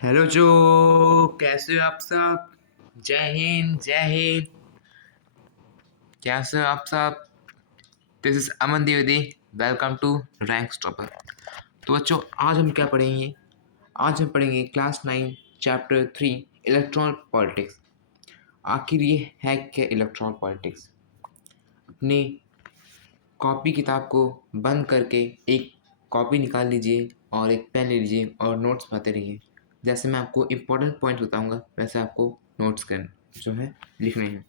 Hello जो कैसे हो आप सब। जय हिंद जय हिंद। कैसे हो आप सब। This is Aman Dwivedi. Welcome to rank stopper. तो बच्चों आज हम क्या पढ़ेंगे। आज हम पढ़ेंगे क्लास 9 चैप्टर 3 इलेक्ट्रॉन पॉलिटिक्स। आखिर ये है क्या इलेक्ट्रॉन पॉलिटिक्स। अपनी कॉपी किताब को बंद करके एक कॉपी निकाल लीजिए और एक पेन ले लीजिए और नोट्स पाते रहिए। जैसे मैं आपको इम्पोर्टेंट पॉइंट बताऊंगा वैसे आपको नोट्स कर जो है लिखने हैं।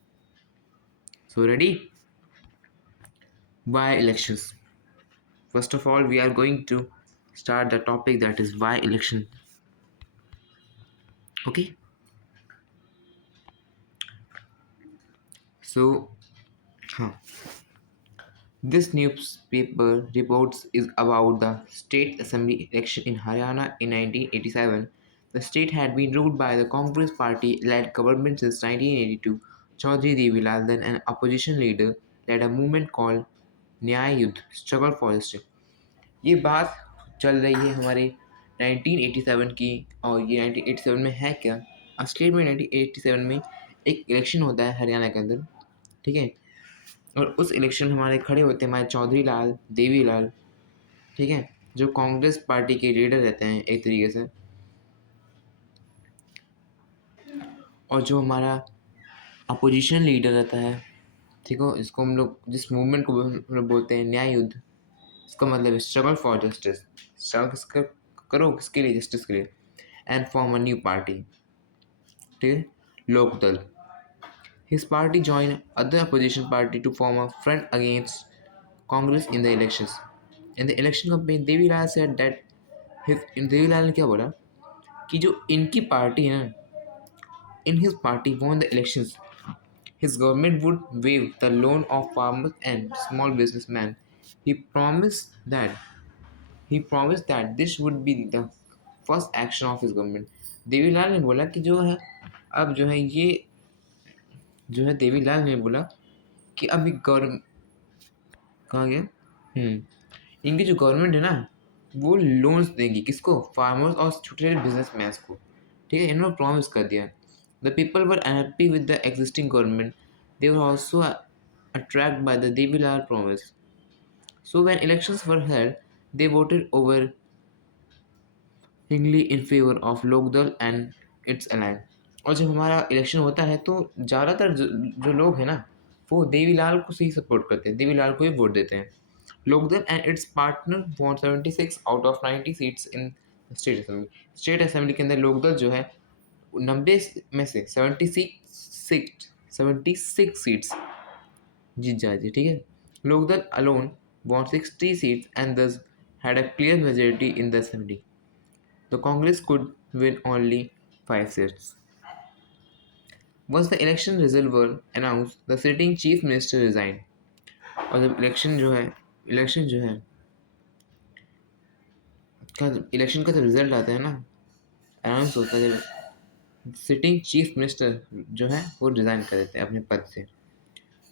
So ready. Why elections? First of all, we are going to start the topic that is why election. Okay. So, huh. This newspaper reports is about the state assembly election in Haryana in 1987. The state had been ruled by the Congress party-led government since 1982. Chaudhry Devilal, then an opposition leader, led a movement called न्याय युद्ध struggle for justice. ये बात चल रही है हमारे 1987 की। और ये 1987 में है क्या। ऑस्ट्रेलिया में 1987 में एक इलेक्शन होता है हरियाणा के अंदर, ठीक है। और उस इलेक्शन में हमारे खड़े होते हैं हमारे चौधरी लाल देवी लाल, ठीक है, जो कांग्रेस पार्टी के लीडर रहते हैं एक तरीके से। और जो हमारा अपोजिशन लीडर रहता है, ठीक है, इसको हम लोग जिस मूवमेंट को हम लोग बोलते हैं न्याय युद्ध, इसका मतलब है स्ट्रगल फॉर जस्टिस। स्ट्रगल किसका करो, किसके लिए, जस्टिस के लिए। And form a new party, ठीक है, Lokdal. His party joined other opposition party to form a front against Congress in the elections. In the election campaign, Devilal said that Devilal ने क्या बोला कि जो इनकी पार्टी है ना, in his party won the elections, his government would waive the loan of farmers and small businessmen. He promised that he promised that this would be the first action of his government. Devilal ने बोला कि जो है अब जो है ये जो है देवीलाल ने बोला कि अभी गवर्नमेंट कहाँ गया। इनकी जो गवर्नमेंट है ना वो लोन्स देगी किसको, फार्मर्स और छोटे छोटे बिजनेसमैन को, ठीक है। इन्होंने प्रॉमिस कर दिया। The people were unhappy with the existing government, they were also attract by the Devi Lal promise. So when elections were held they voted overwhelmingly in favour of Lok Dal and its alliance. और जब हमारा election होता है तो ज़्यादातर जो लोग हैं ना वो देवीलाल को ही सपोर्ट करते हैं, देवीलाल को ही वोट देते हैं। Lokdal and its partner won 76 out of 90 seats in state assembly. State assembly के अंदर लोकदल जो है 90 में से 76 सीट्स जीत जाती, ठीक है। Lok Dal alone won 60 seats and thus had a clear majority in the assembly. The Congress could win only 5 seats. Once the election results were announced, the sitting chief minister resigned. और जब इलेक्शन जो है election का जब result आता है ना, announce होता है, जब सिटिंग चीफ मिनिस्टर जो है वो रिज़ाइन कर देते हैं अपने पद से।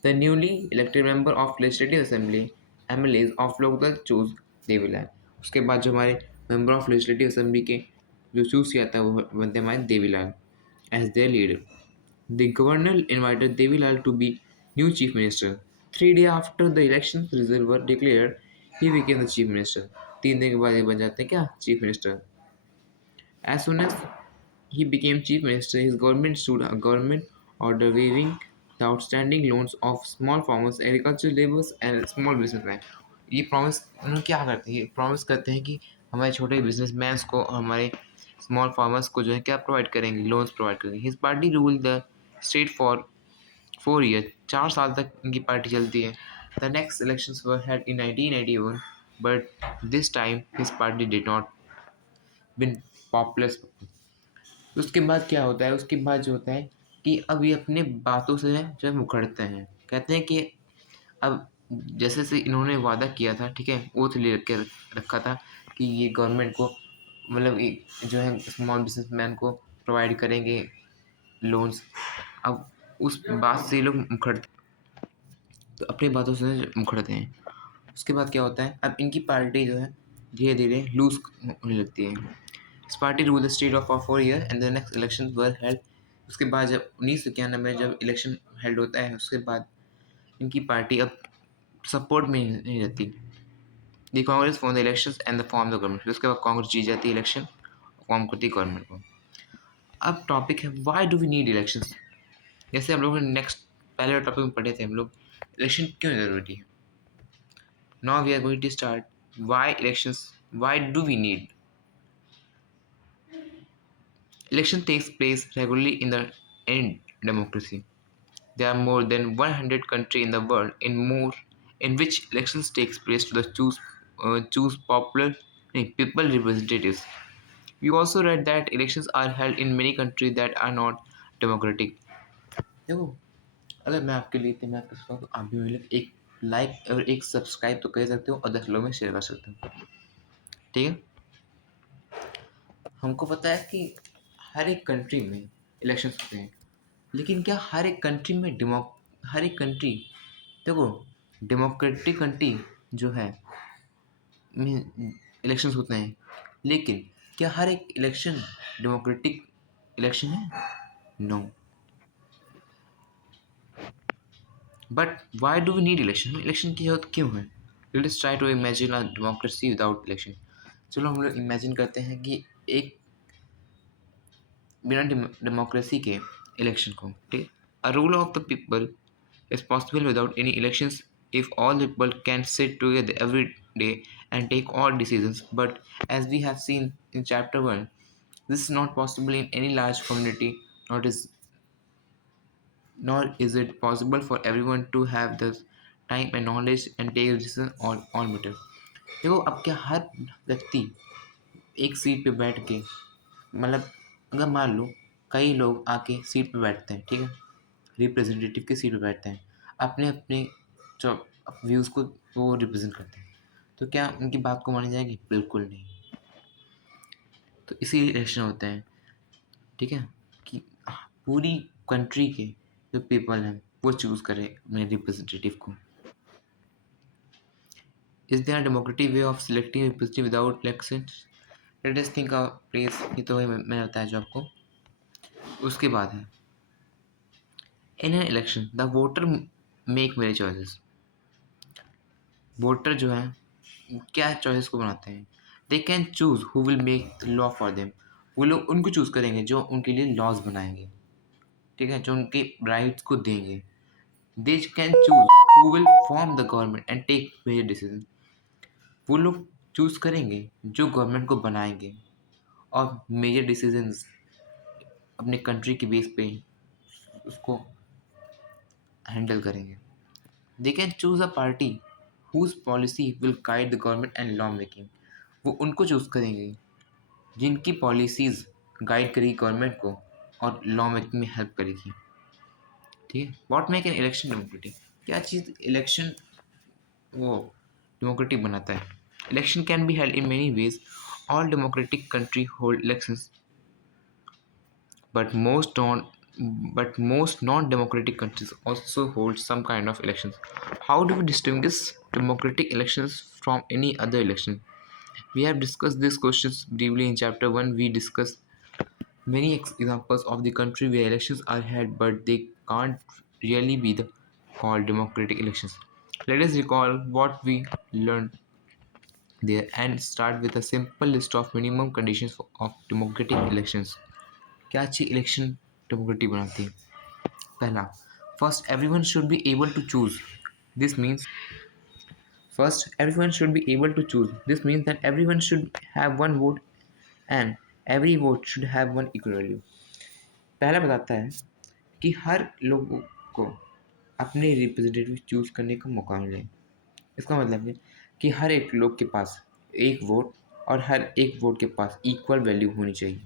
The newly elected member of legislative assembly MLAs of Lok Dal choose Devi Lal. उसके बाद जो हमारे मेंबर ऑफ लेजिस्लेटिव असेंबली के जो चूज किया था वो बनते हमारे Devi Lal as their leader. The governor invited Devi Lal to be new chief minister. 3 days after the election result were declared he became the chief minister. 3 दिन के बाद ये बन जाते हैं क्या, chief minister. As soon as he became chief minister, his government issued a government order waiving the outstanding loans of small farmers, agricultural laborers and small businessmen. ये promise उन्होंने क्या करते हैं, ये प्रॉमिस करते हैं कि हमारे छोटे बिजनेसमैन को और हमारे स्मॉल फार्मर्स को जो है क्या प्रोवाइड करेंगे, लोन्स प्रोवाइड करेंगे। His party rule the state for 4 years, 4 साल तक इनकी पार्टी चलती है। The next elections were held in 1981, but this time his party did not been popular. उसके बाद क्या होता है, उसके बाद जो होता है कि अब ये अपने बातों से जो है मुखरते हैं। कहते हैं कि अब जैसे से इन्होंने वादा किया था, ठीक है, ओथ ले के रखा था कि ये गवर्नमेंट को मतलब जो है स्मॉल बिजनेसमैन को प्रोवाइड करेंगे लोन्स। अब उस बात से ये लोग मुखरते, तो अपनी बातों से मुखरते हैं। उसके बाद क्या होता है, अब इनकी पार्टी जो है धीरे धीरे लूज होने लगती है। His party ruled the state for 4 years and the next elections were held. उसके बाद जब 1991 में जब इलेक्शन हेल्ड होता है उसके बाद इनकी पार्टी अब सपोर्ट में नहीं रहती। The Congress form the elections and the form the government. उसके बाद कांग्रेस जीत जाती है इलेक्शन, फॉर्म करती है गवर्नमेंट को। अब टॉपिक है why do we need elections. जैसे हम लोगों ने नेक्स्ट पहले टॉपिक में पढ़े थे हम लोग, इलेक्शन क्यों ज़रूरी है। Now we are going to start why elections, why do we need. Election takes place regularly in the end democracy. There are more than 100 countries in the world in which elections takes place to the choose popular people representatives. We also read that elections are held in many countries that are not democratic. देखो, अगर मैं आपके लिए मैं आपके साथ तो आप भी मेरे लिए एक लाइक और एक सब्सक्राइब तो कर सकते हो और 10 लोगों में शेयर कर सकते हो, ठीक है। हमको पता है कि हर एक कंट्री में इलेक्शंस होते हैं, लेकिन क्या हर एक कंट्री में हर एक कंट्री, देखो डेमोक्रेटिक कंट्री जो है में इलेक्शंस होते हैं, लेकिन क्या हर एक इलेक्शन डेमोक्रेटिक इलेक्शन है? No. But why do we need election? Election की जरूरत क्यों है? Let's try to imagine a democracy without election. चलो हम लोग इमेजिन करते हैं कि एक बिना डेमोक्रेसी के इलेक्शन को, ठीक। A rule of the people is possible without any elections if all people can sit together every day and take all decisions. But as we have seen in chapter 1, this is not possible in any large community, nor is it possible for everyone to have the time and knowledge and take decisions all matter. देखो, अब क्या हर व्यक्ति एक seat पे बैठ के, मतलब अगर मान लो कई लोग आके सीट पे बैठते हैं, ठीक है, रिप्रेजेंटेटिव की सीट पे बैठते हैं, अपने अपने जो व्यूज़ को वो रिप्रेजेंट करते हैं, तो क्या उनकी बात को मानी जाएगी? बिल्कुल नहीं। तो इसीलिए इलेक्शन होते हैं, ठीक है, कि पूरी कंट्री के जो पीपल हैं वो चूज़ करें अपने रिप्रेजेंटेटिव को। Is there democratic way of selecting representative without election? Let us think of place. ये तो मैंने बताया जो आपको। उसके बाद है in an election the voter make many choices. Voter जो है क्या चॉइस को बनाते हैं? They can choose who will make law for them. वो लोग उनको चूज करेंगे जो उनके लिए लॉज बनाएंगे, ठीक है, जो उनके राइट्स को देंगे। They can choose who will form the government and take major decision. वो लोग चूज करेंगे जो गवर्नमेंट को बनाएंगे और मेजर डिसीजंस अपने कंट्री के बेस पे उसको हैंडल करेंगे। They can choose a party whose policy will guide the government and law making. वो उनको चूज करेंगे जिनकी पॉलिसीज़ गाइड करेगी गवर्नमेंट को और लॉ मेकिंग में हेल्प करेगी, ठीक है। What make an election democratic? क्या चीज़ इलेक्शन वो डेमोक्रेटिक बनाता है? Election can be held in many ways. All democratic country hold elections, but most non-democratic countries also hold some kind of elections. How do we distinguish democratic elections from any other election? We have discussed these questions briefly in chapter 1. We discussed many examples of the country where elections are held, but they can't really be called democratic elections. Let us recall what we learned there and start with a simple list of minimum conditions of democratic elections. क्या अच्छी election democratic बनाती है? पहला, first everyone should be able to choose. This means First, everyone should be able to choose. This means that everyone should have one vote and every vote should have one equal value. पहला बताता है कि हर लोगों को अपने representative choose करने का मौका मिले। इसका मतलब है कि हर एक लोग के पास एक वोट और हर एक वोट के पास इक्वल वैल्यू होनी चाहिए।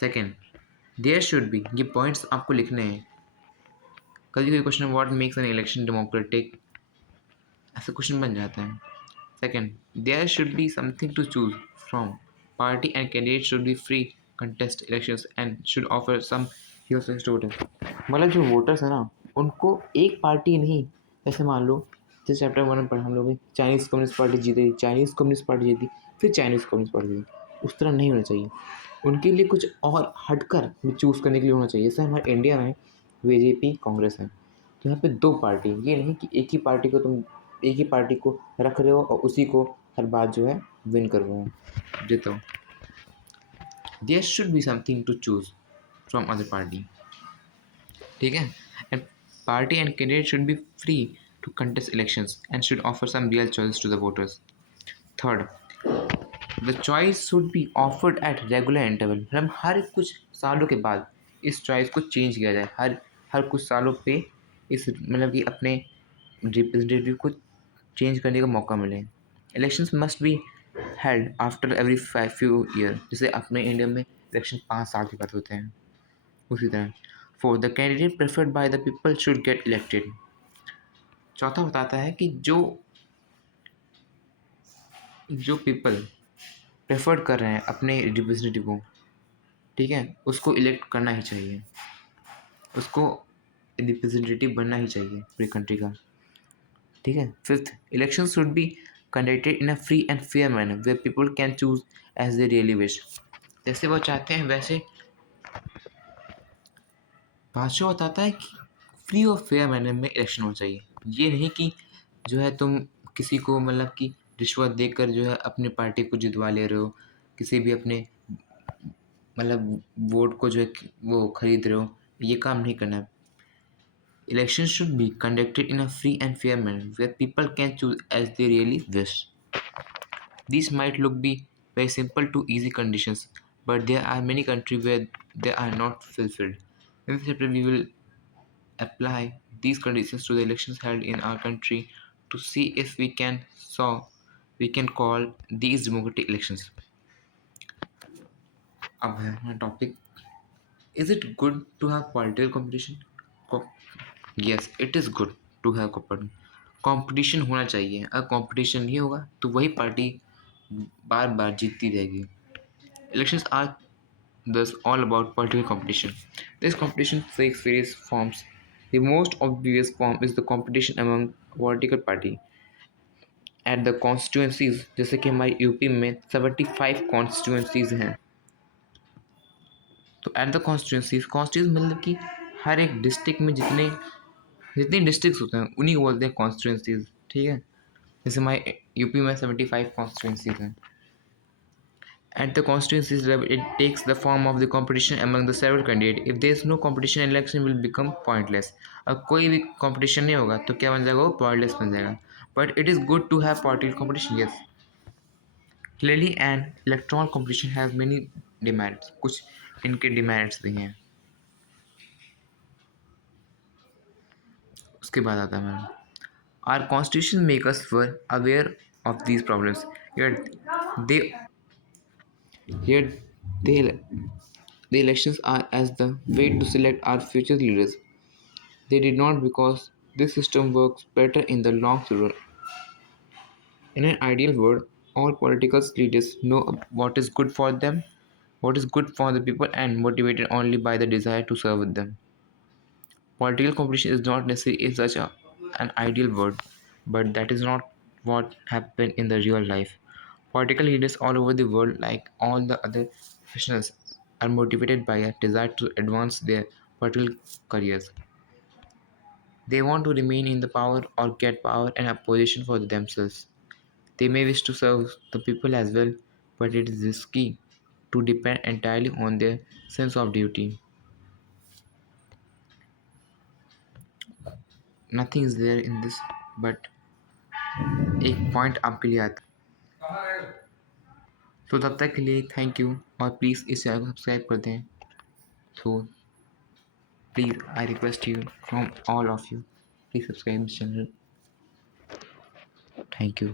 सेकेंड, देयर शुड बी, ये पॉइंट्स आपको लिखने हैं। कभी कभी question what makes an election democratic, ऐसा क्वेश्चन बन जाता है। Second, there should be something to choose from. Party and candidate should be free contest elections and should offer some useless to voters. मतलब जो वोटर्स है ना, उनको एक पार्टी नहीं, जैसे मान लो जैसे चैप्टर 1 में पढ़ा हम लोग चाइनीज़ कम्युनिस्ट पार्टी जीती, चाइनीज़ कम्युनिस्ट पार्टी जीती, फिर चाइनीज़ कम्युनिस्ट पार्टी जीती, उस तरह नहीं होना चाहिए। उनके लिए कुछ और हटकर भी चूज़ करने के लिए होना चाहिए। जैसे हमारे इंडिया में बीजेपी, कांग्रेस है, तो यहाँ पे 2 पार्टी, ये नहीं कि एक ही पार्टी को रख रहे हो और उसी को हर बार जो है विन कर रहे हो, जीतो। There should be something to choose from other party, ठीक है? And party and candidate should be free to contest elections and should offer some real choice to the voters. Third, the choice should be offered at regular interval, मतलब हर कुछ सालों के बाद इस choice को चेंज किया जाए। हर हर कुछ सालों पे इस मतलब कि अपने रिप्रेजेंटेटिव को चेंज करने का मौका मिले। Elections must be held after every few year, जैसे अपने इंडिया में इलेक्शन 5 साल के बाद होते हैं, उसी तरह। Four, the candidate preferred by the people should get elected. चौथा बताता है कि जो जो पीपल प्रेफर्ड कर रहे हैं अपने रिप्रेजेंटेटिव को, ठीक है, उसको इलेक्ट करना ही चाहिए, उसको रिप्रेजेंटेटिव बनना ही चाहिए पूरी कंट्री का, ठीक है। Fifth, election should be conducted in a free and fair manner where people can choose as they really wish. जैसे वो चाहते हैं वैसे बादशाह बताता है कि फ्री और फेयर मैनर में इलेक्शन होना चाहिए। ये नहीं कि जो है तुम किसी को मतलब कि रिश्वत देकर जो है अपनी पार्टी को जितवा ले रहे हो, किसी भी अपने मतलब वोट को जो है वो खरीद रहे हो, ये काम नहीं करना है। Election should be conducted in a free and fair manner where people can choose as they really wish. These might look be very simple to easy conditions, but there are many countries where they are not fulfilled. In this chapter, we will apply these conditions to the elections held in our country to see if we can call these democratic elections. अब है हमारा topic, is it good to have political competition? Yes, it is good to have competition होना चाहिए। अगर competition नहीं होगा तो वही पार्टी बार बार जीतती रहेगी। Elections are thus all about political competition. This competition takes various forms. The most obvious form is the competition among political party. At the constituencies, जैसे कि हमारी यूपी में 75 कॉन्स्टिट्यूंसीज हैं, तो एट द कॉन्स्टिट्यूंसीज मतलब कि हर एक डिस्ट्रिक्ट में जितने डिस्ट्रिक्ट होते हैं उन्हीं को बोलते हैं कॉन्स्टिट्यूंसीज, ठीक है। जैसे हमारे यूपी में 75 कॉन्स्टिट्यूंसीज हैं। At the constituencies level, it takes the form of the competition among the several candidates. If there is no competition, election will become pointless. अब कोई भी competition नहीं होगा तो क्या बन जाएगा, वो pointless बन जाएगा. But it is good to have political competition, yes. Clearly, an electoral competition has many demerits. कुछ इनके demerits भी हैं. उसके बाद आता है ma'am, our constitution make us were aware of these problems. They yet they the elections are as the way to select our future leaders. They did not because this system works better in the long run. In an ideal world, all political leaders know what is good for them, what is good for the people, and motivated only by the desire to serve them. Political competition is not necessarily in an ideal world, but that is not what happened in the real life. Political leaders all over the world, like all the other professionals, are motivated by a desire to advance their political careers. They want to remain in the power or get power and a position for themselves. They may wish to serve the people as well, but it is risky to depend entirely on their sense of duty. Nothing is there in this, but एक point आपके लिए आता है। तो तब तक के लिए थैंक यू, और प्लीज़ इस चैनल को सब्सक्राइब कर दें। तो please I request you from all of you, please subscribe this channel. Thank you.